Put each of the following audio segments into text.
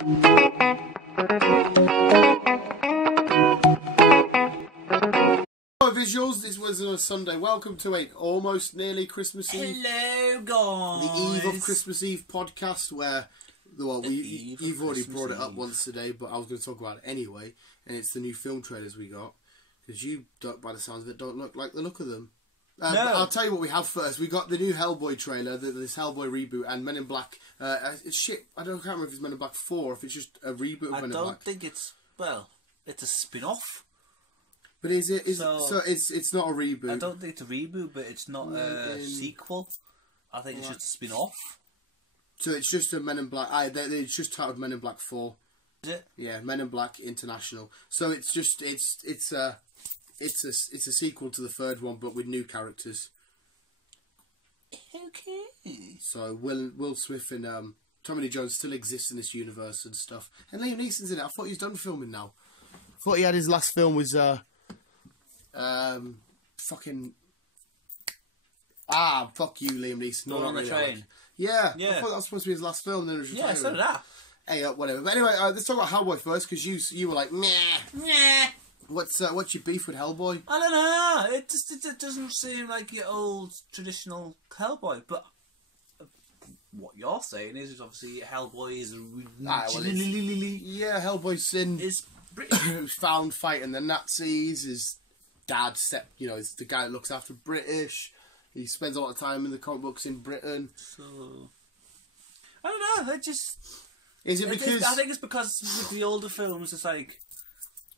Visuals, this was on a Sunday. Welcome to a almost nearly Christmas Eve. Hello, guys. The Eve of Christmas Eve podcast where, well, you've already brought it up once today, but I was going to talk about it anyway, and it's the new film trailers we got, because you, by the sounds of it, don't look like the look of them. No. I'll tell you what we have first. We got the new Hellboy trailer, this Hellboy reboot, and Men in Black. Shit, I can't remember if it's Men in Black 4 or if it's just a reboot of Men in Black. I don't think it's, well, it's a spin-off. But is it? So it's not a reboot. I don't think it's a reboot, but it's not a sequel. I think it's just a spin-off. So it's just a Men in Black. It's just titled Men in Black 4. Is it? Yeah, Men in Black International. So it's just it's a sequel to the third one, but with new characters. Okay. So Will Smith and Tommy Lee Jones still exist in this universe and stuff. And Liam Neeson's in it. I thought he was done filming now. I thought he had his last film was fucking fuck you, Liam Neeson. Not on the train. Yeah. I thought that was supposed to be his last film. And then it was so did I. Hey, whatever. But anyway, let's talk about Hellboy first, because you were like, meh. What's your beef with Hellboy? I don't know. It doesn't seem like your old traditional Hellboy, but what you're saying is obviously Hellboy is Hellboy's in is who's found fighting the Nazis. His dad, is the guy that looks after British. He spends a lot of time in the comic books in Britain. So I don't know. Is it because I think it's because with the older films, it's like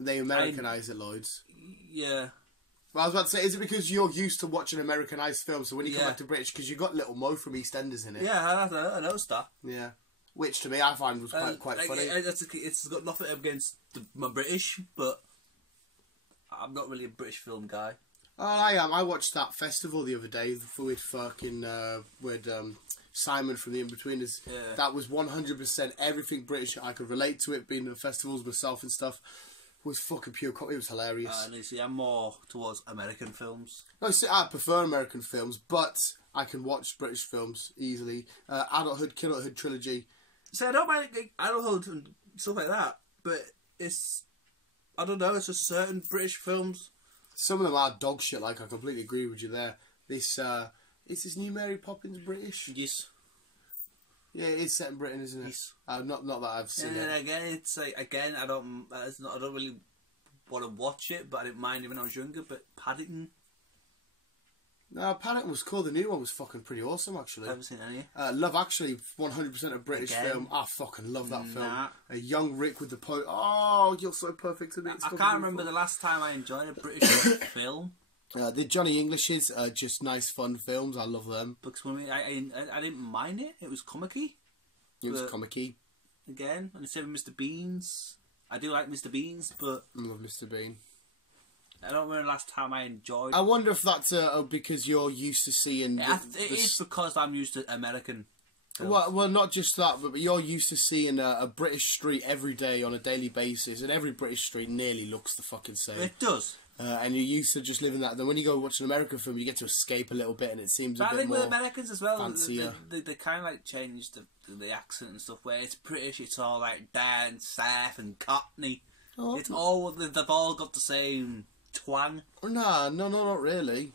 they Americanise it, Lloyds. Yeah. Well, I was about to say, is it because you're used to watching Americanised films, so when you come back to British, because you got Little Mo from EastEnders in it? Yeah, I noticed that. Yeah. Which, to me, I find was quite funny. It's got nothing against my British, but I'm not really a British film guy. Oh, I am. I watched that festival the other day with fucking with Simon from the In-Betweeners. Yeah. That was 100% everything British. I could relate to it, being at festivals myself and stuff. Was fucking pure. It was hilarious. See, I'm more towards American films. No, see, I prefer American films, but I can watch British films easily. Adulthood, Kidulthood trilogy. So I don't mind adulthood and stuff like that, but I don't know. It's just certain British films. Some of them are dog shit. Like, I completely agree with you there. Is this new Mary Poppins British? Yes. Yeah, it is set in Britain, isn't it? Yes. Not that I've seen it. And again, it's like, I don't really want to watch it, but I didn't mind it when I was younger. But Paddington. No, Paddington was cool. The new one was fucking pretty awesome, actually. I haven't seen any. Love Actually, 100% a British film. I fucking love that film. A young Rick with the Oh, you're so perfect to me. I can't remember the last time I enjoyed a British film. The Johnny Englishes are just nice, fun films. I love them. Because I didn't mind it. It was comic-y. It was comic-y. Again, instead of Mr. Beans. I do like Mr. Beans, but I love Mr. Bean. I don't remember the last time I enjoyed. I wonder if that's because you're used to seeing. It is because I'm used to American films. Well, not just that, but you're used to seeing a British street every day on a daily basis, and every British street nearly looks the fucking same. It does. And you're used to just living that. Then when you go watch an American film, you get to escape a little bit, and it seems a bit more. I think with Americans as well, fancier. They kind of like change the accent and stuff. Where it's British, it's all like down south and Cockney. Oh, it's all they've all got the same twang. No, not really.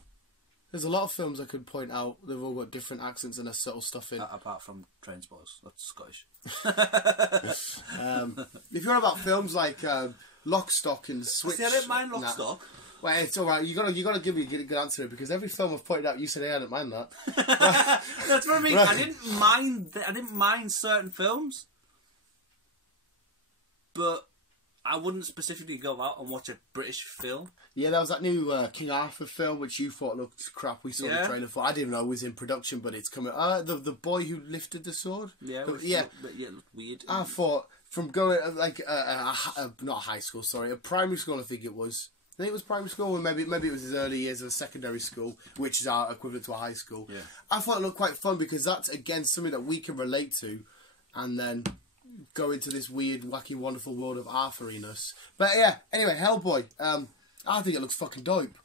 There's a lot of films I could point out. They've all got different accents and there's subtle stuff in. Apart from Trainspotting, that's Scottish. If you're on about films like Lock, Stock and Switch, See, I didn't mind Lock, Stock. Well, it's all right. You gotta give me a good answer here, because every film I've pointed out, you said, "Hey, I didn't mind that." That's what I mean. Right. I didn't mind certain films, but I wouldn't specifically go out and watch a British film. Yeah, there was that new King Arthur film, which you thought looked crap. We saw the trailer for. I didn't know it was in production, but it's coming. The boy who lifted the sword. Yeah, it looked weird. I thought from going like not high school, sorry, a primary school. I think it was. I think it was primary school, or maybe it was his early years of secondary school, which is our equivalent to a high school. Yeah. I thought it looked quite fun, because that's again something that we can relate to, and then go into this weird, wacky, wonderful world of Arthur-iness. But yeah, anyway, Hellboy. I think it looks fucking dope.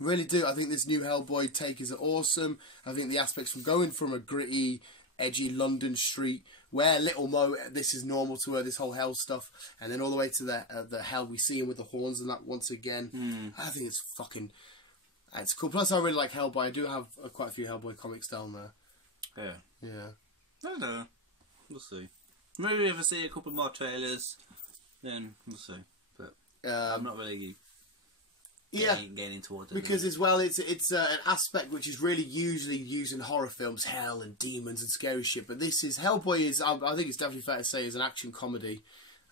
Really do. I think this new Hellboy take is awesome. I think the aspects from going from a gritty, edgy London street where Little Mo, this is normal to her, this whole hell stuff, and then all the way to the hell we see him with the horns and that once again. I think it's fucking, it's cool. Plus I really like Hellboy. I do have quite a few Hellboy comics down there. Yeah. I don't know. We'll see. Maybe if I see a couple more trailers, then we'll see. But I'm not really getting towards it. Because as well, it's an aspect which is really usually used in horror films, hell and demons and scary shit. But this is, Hellboy is, I think it's definitely fair to say, is an action comedy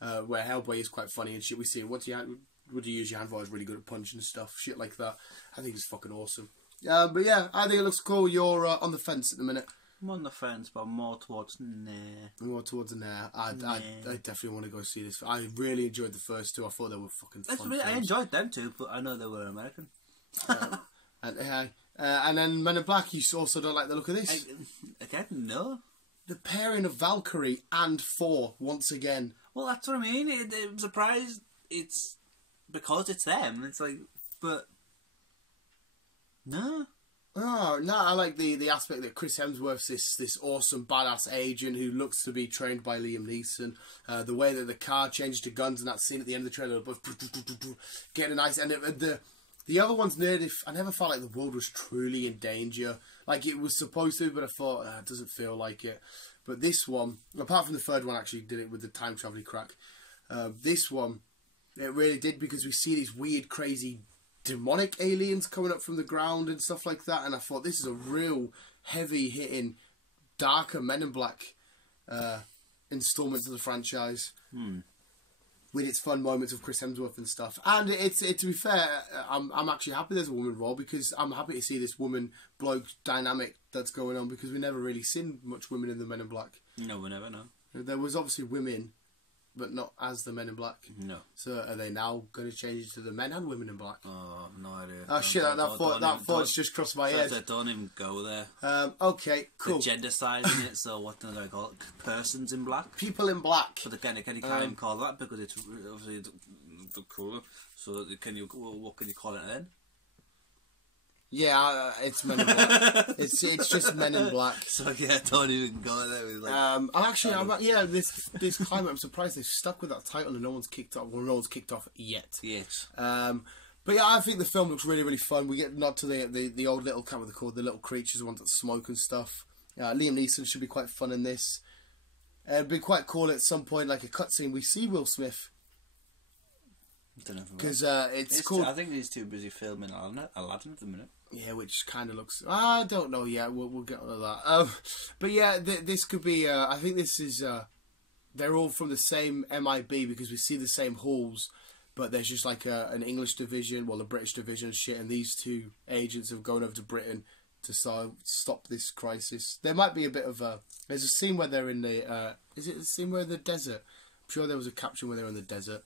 where Hellboy is quite funny and shit. We see what do you use your hand for? Is really good at punching and stuff, shit like that. I think it's fucking awesome. But yeah, I think it looks cool. You're on the fence at the minute. I'm on the fence, but more towards nah. More towards nah. I definitely want to go see this. I really enjoyed the first two. I thought they were fucking fun. I enjoyed them too, but I know they were American. And then Men in Black, you also don't like the look of this? Again, no. The pairing of Valkyrie and Thor once again. Well, that's what I mean. I'm surprised it's because it's them. It's like, but no. Oh, no, I like the aspect that Chris Hemsworth's this awesome badass agent who looks to be trained by Liam Neeson. The way that the car changes to guns and that scene at the end of the trailer, getting a nice... And the other one's nerdy. I never felt like the world was truly in danger. Like it was supposed to, but I thought, it doesn't feel like it. But this one, apart from the third one actually did it with the time traveling crack, this one, it really did, because we see these weird, crazy... demonic aliens coming up from the ground and stuff like that, and I thought this is a real heavy hitting, darker Men in Black installment to the franchise, with its fun moments of Chris Hemsworth and stuff. And it's to be fair, I'm actually happy there's a woman role, because I'm happy to see this woman bloke dynamic that's going on, because we never really seen much women in the Men in Black. No, we never know. There was obviously women, but not as the Men in Black. No. So are they now going to change it to the men and women in black? Oh, no idea. Oh shit! That thought's just crossed my head. Don't even go there. Okay, cool. The gender side in it. So what do they call it? Persons in black. People in black. But again, you can't even call that, because it's obviously the colour. So what can you call it then? Yeah, it's Men in Black. it's just Men in Black. So yeah, don't even go there with like. This climate, I'm surprised they've stuck with that title and no one's kicked off. Well, no one's kicked off yet. Yes. But yeah, I think the film looks really, really fun. We get not to the old little, what they're called, the little creatures, the ones that smoke and stuff. Liam Neeson should be quite fun in this. It'd be quite cool at some point, like a cutscene. We see Will Smith. Because it's cool. I think he's too busy filming Aladdin at the minute. Yeah, which kind of looks... I don't know yet. We'll get on to that. But yeah, this could be... I think this is... they're all from the same MIB, because we see the same halls, but there's just like an English division, well, a British division and shit, and these two agents have gone over to Britain to stop this crisis. There might be a bit of a... There's a scene where they're in the... is it a scene where they're in the desert? I'm sure there was a caption where they're in the desert.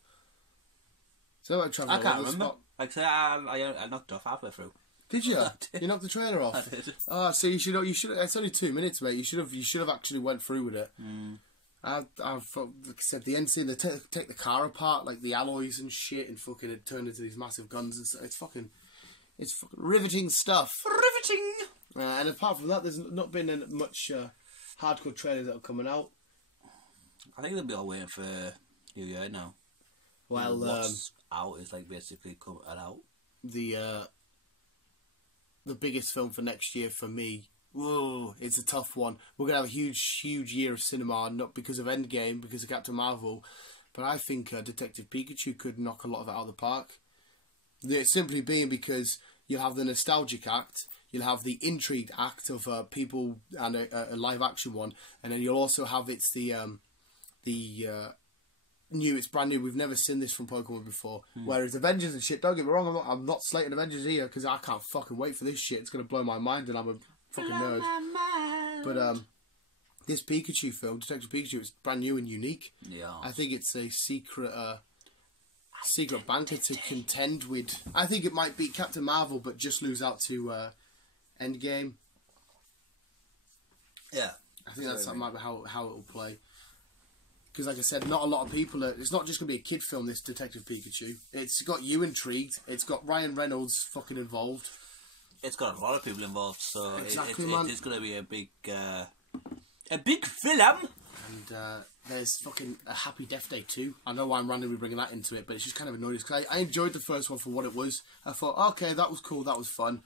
So I can't remember. Like I knocked off halfway through. Did you? You knocked the trailer off. I did. Oh, so you should. It's only 2 minutes, mate. You should have actually went through with it. I like I said, the end scene, they take the car apart, like the alloys and shit, and fucking it turned into these massive guns and stuff. It's fucking riveting stuff. Riveting. And apart from that, there's not been much hardcore trailers that are coming out. I think they'll be all waiting for New Year now. Well, what's out is like basically coming out. The biggest film for next year for me, whoa, it's a tough one. We're going to have a huge year of cinema, not because of Endgame, because of Captain Marvel, but I think Detective Pikachu could knock a lot of it out of the park. Simply being because you'll have the nostalgic act, you'll have the intrigue act of people and a live action one, and then you'll also have it's brand new. We've never seen this from Pokemon before. Whereas Avengers and shit, don't get me wrong, I'm not slating Avengers here, because I can't fucking wait for this shit. It's going to blow my mind, and I'm a fucking nerd. But this Pikachu film, Detective Pikachu, it's brand new and unique. Yeah. I think it's a secret banker to contend with. I think it might beat Captain Marvel, but just lose out to Endgame. Yeah. I think that might be how it will play. Because, like I said, not a lot of people it's not just going to be a kid film, this Detective Pikachu. It's got you intrigued. It's got Ryan Reynolds fucking involved. It's got a lot of people involved, so exactly, it is going to be a big A big film. And there's fucking a Happy Death Day 2. I know I'm randomly bringing that into it, but it's just kind of annoying because I enjoyed the first one for what it was. I thought, okay, that was cool, that was fun.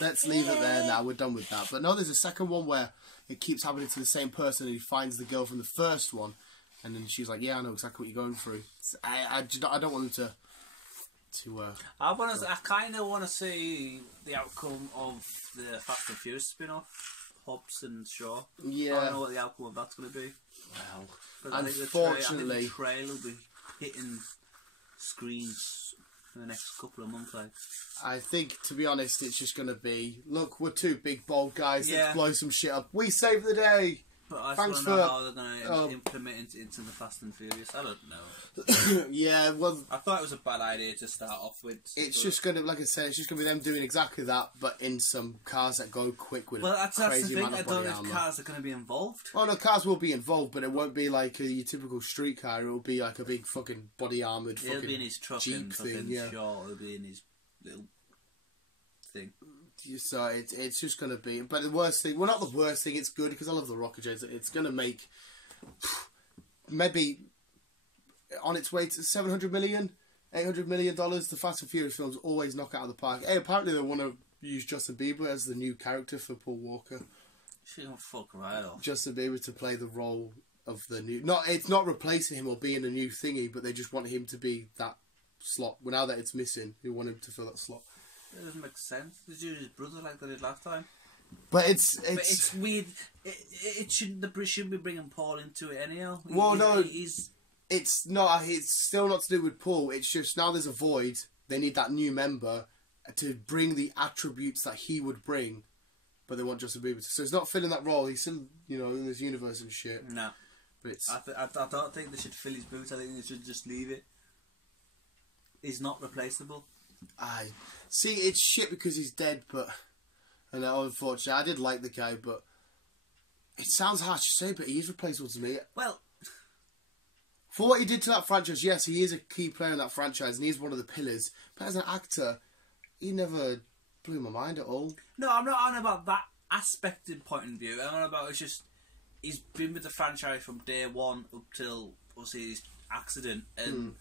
Let's leave it there now, we're done with that. But no, there's a second one where it keeps happening to the same person and he finds the girl from the first one. And then she's like, yeah, I know exactly what you're going through. I don't want them to I kind of want to see the outcome of the Fast and Furious spin-off, Hobbs and Shaw. Yeah. I don't know what the outcome of that's going to be. Well, unfortunately, I think the trailer will be hitting screens in the next couple of months. I think, to be honest, it's just going to be, look, we're two big bold guys. Yeah. Let's blow some shit up. We saved the day. But I Thanks don't know how they're going to implement it into the Fast and Furious. I don't know. Yeah, well, I thought it was a bad idea to start off with. It's just going to, like I said, it's just going to be them doing exactly that, but in some cars that go quick with that's crazy the thing. amount I of don't body know if armor. cars are going to be involved. Well, no, cars will be involved, but it won't be like your typical street car. It will be like a big fucking body armoured fucking He'll be in his truck Jeep and thing, fucking yeah. Shaw will be in his little thing. So it's just going to be... But the worst thing... Well, not the worst thing. It's good because I love the Rocket Jets. It's going to make... Maybe on its way to $700 million, $800 million. The Fast and Furious films always knock it out of the park. Hey, apparently they want to use Justin Bieber as the new character for Paul Walker. She don't fuck right off. Justin Bieber to play the role of the new... It's not replacing him or being a new thingy, but they just want him to be that slot. Well, now that it's missing, they want him to fill that slot. It doesn't make sense. They do his brother like they did last time. But it's weird. It shouldn't. The British shouldn't be bringing Paul into it anyhow. It's not. It's still not to do with Paul. It's just now there's a void. They need that new member to bring the attributes that he would bring, but they want Justin Bieber to. So it's not filling that role. He's still, in this universe and shit. No, but it's. I don't think they should fill his boots. I think they should just leave it. He's not replaceable. I see. It's shit because he's dead, but and unfortunately, I did like the guy, but it sounds harsh to say, but he is replaceable to me. Well, for what he did to that franchise, yes, he is a key player in that franchise, and he's one of the pillars. But as an actor, he never blew my mind at all. No, I'm not on about that aspect in point of view. I'm on about it's just he's been with the franchise from day one up till obviously his accident and.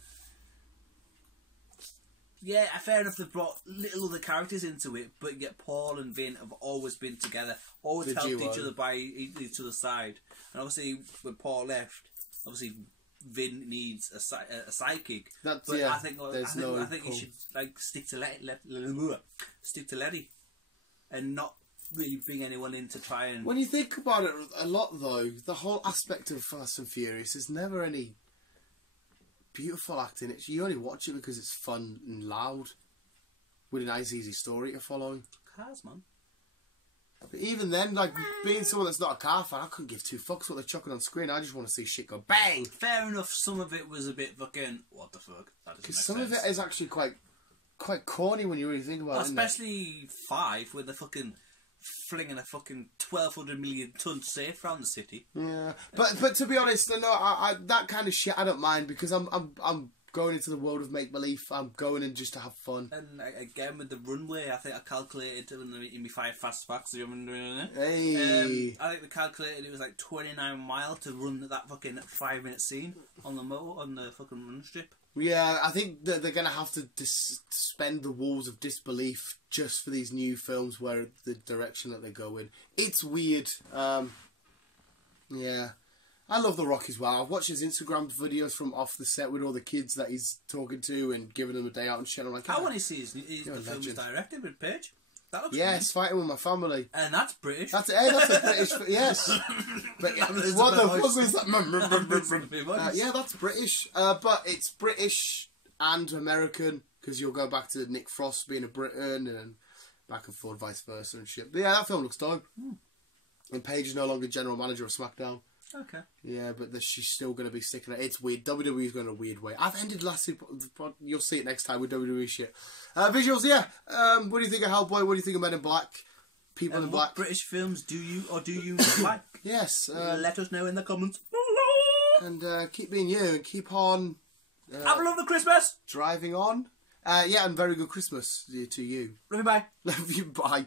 Yeah, fair enough. They've brought little other characters into it, but yet Paul and Vin have always been together, always helped each other by each other's side. And obviously, when Paul left, obviously Vin needs a sidekick. I think he should stick to Letty, and not really bring anyone in to try and. When you think about it a lot, though, the whole aspect of Fast and Furious is never any beautiful acting. You only watch it because it's fun and loud, with a nice, easy story to follow. Cars, man. But even then, being someone that's not a car fan, I couldn't give two fucks what they're chucking on screen. I just want to see shit go bang. Fair enough. Some of it was a bit fucking what the fuck. Because some of it is actually quite corny when you really think about it. Especially 5 with the fucking flinging a fucking 1,200 million ton safe around the city. Yeah, but to be honest, no, I that kind of shit I don't mind because I'm going into the world of make believe. I'm going in just to have fun. And again with the runway, I think I calculated in my 5 fast facts. You remember doing it? Hey, I think they calculated it was 29 miles to run that fucking 5-minute scene on the fucking run strip. Yeah, I think that they're going to have to suspend the walls of disbelief just for these new films where the direction that they go in. It's weird. Yeah. I love The Rock as well. I've watched his Instagram videos from off the set with all the kids that he's talking to and giving them a day out and shit. I'm like, I want to see the film he's directed with Paige. That looks yes, fighting with my family. And that's British. That's a British... Yes. But what the fuck was that? Yeah, that's British. But it's British and American, because you'll go back to Nick Frost being a Briton and back and forth, vice versa and shit. But yeah, that film looks dope. And Paige is no longer general manager of SmackDown. Okay. Yeah, but she's still going to be sticking it. It's weird. WWE's going a weird way. I've ended last week. You'll see it next time with WWE shit. Visuals, yeah. What do you think of Hellboy? What do you think of Men in Black? People in Black. What British films do you or do you like? Yes. Let us know in the comments. And keep being you and keep on. Have a lovely Christmas. Driving on. Yeah, and very good Christmas to you. Love you, bye. Love you, bye.